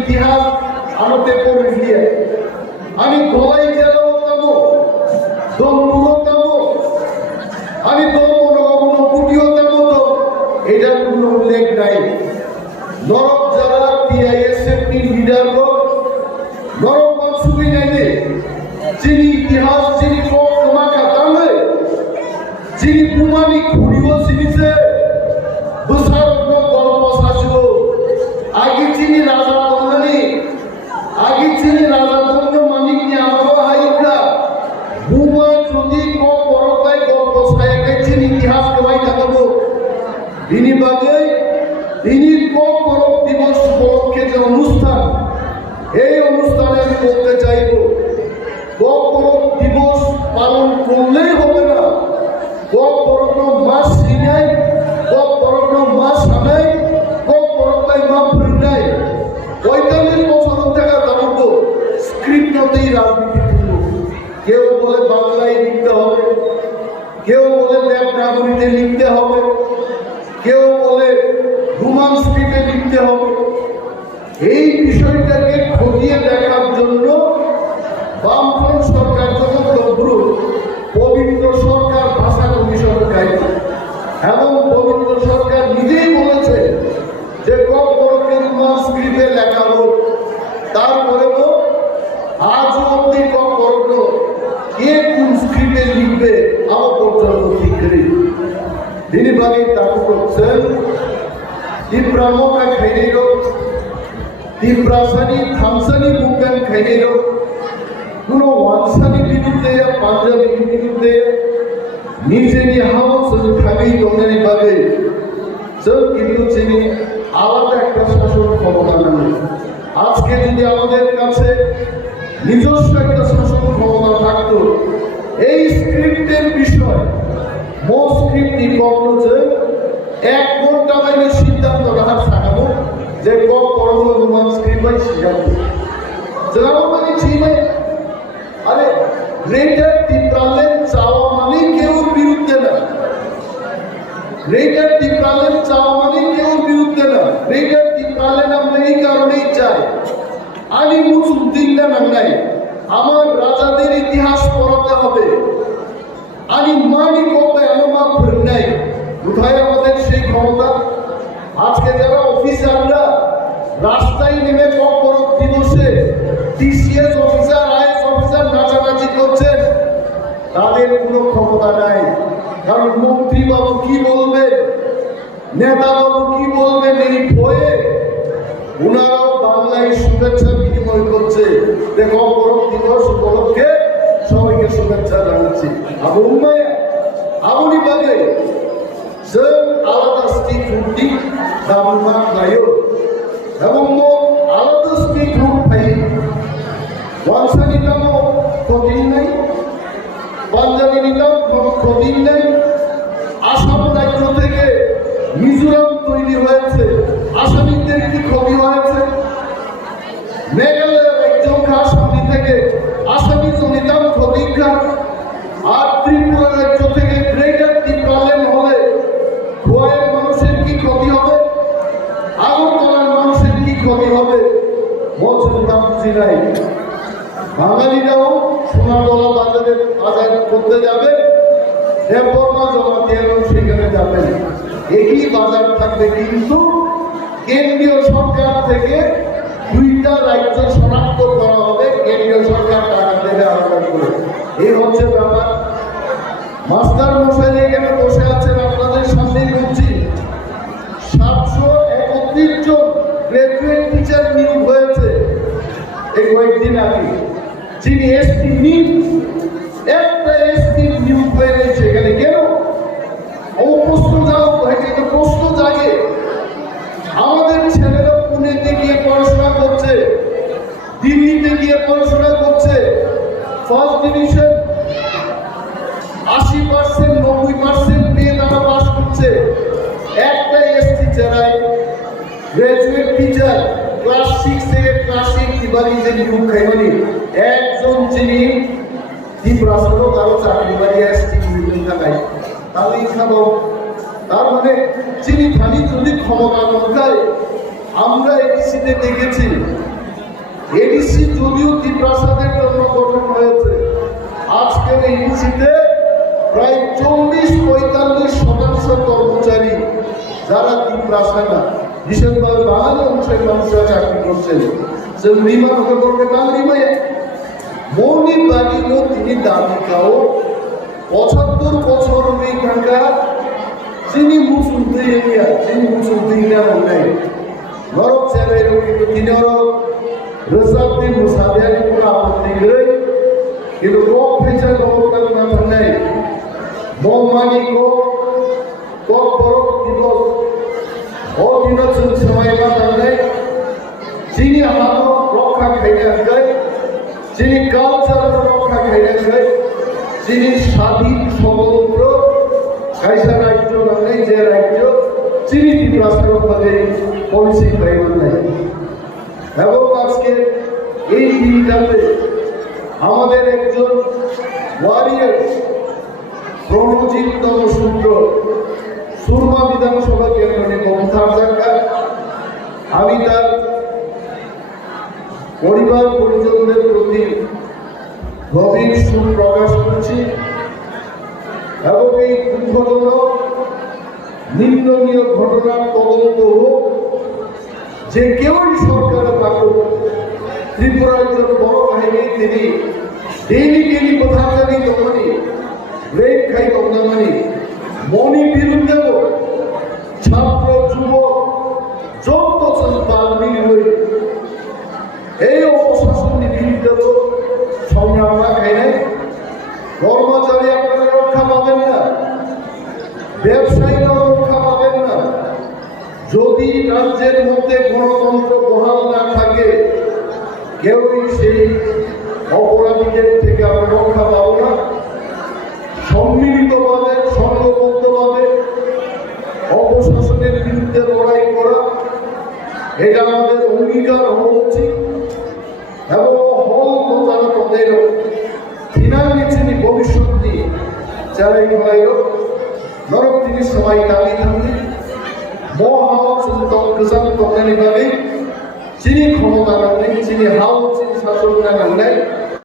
ইতিহাস আমাদের পড়ে দিয়ে আমি গলাই জেলাও যাবো, দমপুরও যাবো, আমি কুটিও যাবো, তো এটার কোনো উল্লেখ নাই। নরক যারা টিআইএসএফটি লিডার লোক নরক মনসুবি নাই, যিনি ইতিহাস যিনি তোমাকে জানবে, যিনি কুমারী ঘুরিও চিনিছে দুসার গল্প শাসিব আগে চিনি রাজা দন্দানি আগে চিনি রাজা দন্দ মানিক নিয়ে আমারও হাইকা বুমা যদি বড়তায় গল্প সায়াকে চিনি ইতিহাস কমাই থাকবো তিনি বাদে তিনি বড় দিবস উপলক্ষে যে অনুষ্ঠান, এই অনুষ্ঠানে আমি বলতে চাইব বড় দিবস পালন করলেই হবে না, বড় মাস সিনাই বড় মাস সানাই বড়তাই মা ফুরিনাই 45 বছর থেকে জানবো স্ক্রিপ্ট নতেই রাজনীতি করবো। কেউ বলে বাংলায় লিখতে হবে, কেউ বলে দেবনাগরীতে লিখতে হবে, কেউ বলে রোমান স্ক্রিপ্টে লিখতে হবে। এই বিষয়টাকে খতিয়ে দেখার জন্য বামফ্রন্ট সরকার যখন পবিত্র সরকার ভাষা কমিশন গাইছে এবং পবিত্র সরকার নিজেই বলেছে যে বড়কে রোমান স্ক্রিপ্টে লেখা হোক, তারপরেও আজ অব্দি বড় কে কোন স্ক্রিপ্টে লিখবে আমার পর্যন্ত ঠিক নেই। তিনি বাকি দাবি করছেন তিপ্রামকা খাইনেই হোক, তিপ্রাসানি থামসানি বুকান খাইনেই হোক, কোনো ওয়ানসানি বিরুদ্ধে পাঞ্জাবির বিরুদ্ধে নিজেরই হাওয়া খাবেই দলের ভাবে কিন্তু তিনি আলাদা একটা শাসন ক্ষমতা নেন। আজকে যদি আমাদের কাছে নিজস্ব একটা শাসন ক্ষমতা থাকতো, এই স্ক্রিপ্টের বিষয় মো স্ক্রিপ্ট নিপক্ষে 1 ঘন্টা বাইরে সিদ্ধান্ত রাখার থাকাবো যে বড় রোমান স্ক্রিপ্ট বাই সিদ্ধান্ত যেমন মানে চিনে আরে গ্রেটার তিপ্রালের চাওয়া মানে কেউ বিরুদ্ধে না, গ্রেটার তিপ্রালের চাওয়া মানে কেউ বিরুদ্ধে না, গ্রেটার তিপ্রালের আমরা এই কারণেই চাই আলী মুসুদ্দিনরা নাই আমার রাজাদের ইতিহাস পড়াতে হবে, আমি মানি কবে আমার ভুল নাই। কোথায় আমাদের সেই ক্ষমতা? আজকে যারা অফিসাররা রাস্তায় নেমে বড় দিবসে টিসিএস অফিসার আইএস অফিসার নাচানাচি করছেন, তাদের কোনো ক্ষমতা নাই। কারণ মন্ত্রী বাবু কি বলবেন, নেতা বাবু কি বলবেন, এই ভয়ে ওনারাও বাংলায় শুভেচ্ছা বিনিময় করছে। দেখো বড় দিবস উপলক্ষে সবাইকে শুভেচ্ছা জানাচ্ছি। আপনি বাদে আলাদা স্টিক রুটি দামা নাইও এবং আলাদা স্টিক রুট পাই ওয়ানসা নিতামও কদিন নাই, পাঞ্জাবি নিতাম কদিন নাই। আসাম রাজ্য থেকে মিজোরাম তৈরি হয়েছে, আসামিদের কি ক্ষতি হয়েছে? মেঘালয় রাজ্য আসামি থেকে আসামি নিতাম ক্ষতিকা, আর ত্রিপুরা রাজ্য থেকে গ্রেটার ত্রিপুরালেন হলে গোয়ার মানুষের কি ক্ষতি হবে, আগরতলার মানুষের কি ক্ষতি হবে? বলছেন দাম বুঝি নাই। বাঙালিরাও সোনাতলা বাজারে বাজার করতে যাবে, দেববর্মা জমা দিয়ে সেখানে যাবেন, একই বাজার থাকবে। কিন্তু কেন্দ্রীয় সরকার থেকে 2টা রাজ্য শনাক্ত করা হবে, কেন্দ্রীয় সরকার টাকা দেবে আলাদা করে। এই হচ্ছে ব্যাপার। মাস্টার মশাই এখানে বসে আছেন, আপনাদের সামনেই বলছি 731 জন গ্রাজুয়েট টিচার নিয়োগ হয়েছে এই কয়েকদিন আগে। যিনি এসটি নিন একটা এসটি নিয়োগ হয়ে গেছে এখানে, কেন প্রশ্ন যাও কিন্তু প্রশ্ন জাগে। আমাদের ছেলেরা পুনেতে গিয়ে পড়াশোনা করছে, দিল্লিতে গিয়ে পড়াশোনা করছে, ফার্স্ট ডিভিশন 80% 90% পেয়ে তারা পাস করছে। একটা এসটি চেরাই গ্রাজুয়েট টিচার ক্লাস 6 থেকে ক্লাস 8 দিবারি যে নিয়োগ খাইবানি একজন যিনি ত্রিপুরাসহ কারো চাকরি বাড়ি এসটি নিয়োগ থাকায় তাহলে খাবো। তার মানে যিনি খালি যদি ক্ষমতা নয় আমরা এডিসিতে দেখেছি, এডিসি যদিও ত্রিপ্রাসাদের জন্য গঠন হয়েছে, আজকের এডিসিতে প্রায় 40-45% কর্মচারী যারা ত্রিপ্রাসাদা, বিশেষভাবে বাঙালি অংশের মানুষরা চাকরি করছেন। সে রিমা হতে করবে না রিমায় মৌনি বাড়িল তিনি দাবিকাও 75 বছর এখানকার যিনি মুসুদ্দিনিয়া যিনি মুসুদ্দিনিয়া নাই নরক ছেড়ে কিন্তু তিনি রেজাল্টে মুসাবিয়ানি কোনো আপত্তি করে কিন্তু কক ফেচার গভর্নর না নাই মৌমানি কক বরক দিবস ও দিনত সময় না নাই যিনি আমাদের রক্ষা খাইতে যায়, যিনি কালচার রক্ষা খাইতে যায়, যিনি স্বাধীন স্বতন্ত্র কাইসা রাজ্য নাই যে রাজ্য যিনি ত্রিপ্রাসাদে পলিসি খাইবেন নাই। এবং আজকে এই দিনটাতে আমাদের একজন ওয়ারিয়ার প্রণজিৎ সূত্র সুরমা বিধানসভা কেন্দ্রে মমতার জায়গা, আমি তার পরিবার পরিজনদের প্রতি গভীর শোক প্রকাশ করছি এবং এই দুঃখজনক নিন্দনীয় ঘটনার তদন্ত হোক, যে কেউই সরকারে থাকুক, ত্রিপুরার একজন বড় বাহিনী তিনি ডেলি কোথাও জানি তখনই রেপ খাই তখনই মনি বিরুদ্ধেও ছাত্র যুবক যৌথ বাল্মীর হয়ে এই অপশাসনের বিরুদ্ধেও সংগ্রাম রাখাই নাই। কর্মচারী আপনারা রক্ষা পাবেন না, ব্যবসায়ীরাও রক্ষা পাবেন না। যদি রাজ্যের মধ্যে গণতন্ত্র বহাল না থাকে, কেউই সেই অপরাধীদের থেকে আমরা রক্ষা পাবো না। সম্মিলিতভাবে সংঘবদ্ধভাবে অপশাসনের বিরুদ্ধে লড়াই করা, এটা আমাদের অঙ্গীকার হওয়া উচিত। এবং তারা তাদের ফিনান্সিয়ালি ভবিষ্যৎ নিয়ে যারাই লড়াই নরক তিনি সবাই দাবি থাকবে মহান যিনি ক্ষমতা নেই, যিনি হাও যিনি শাসন নেই